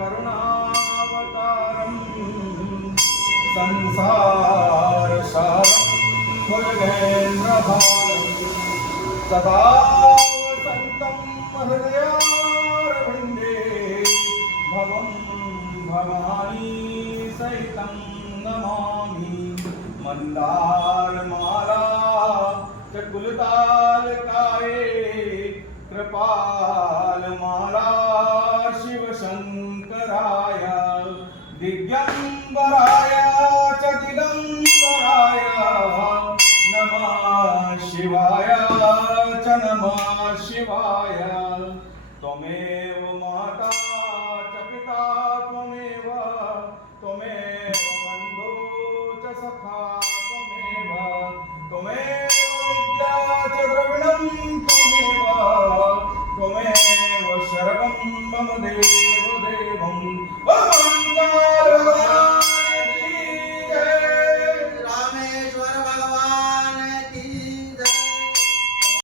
करुणावतारं संसारसारं भुजगेन्द्रभारं सदा वसन्तं हृदयारविन्दे भवं भवानी सहितं नमामि। मन्दारमाला चकुलतालकाये कृपालमाला शिवशङ्कराय दिगंबराय च दिगंबराय नमः शिवाय च नमः शिवाय। त्वमेव माता च पिता त्वमेव बन्धो च सखा त्वमेव विद्या च द्रविणं त्वमेव शरणं मम देव देवम्।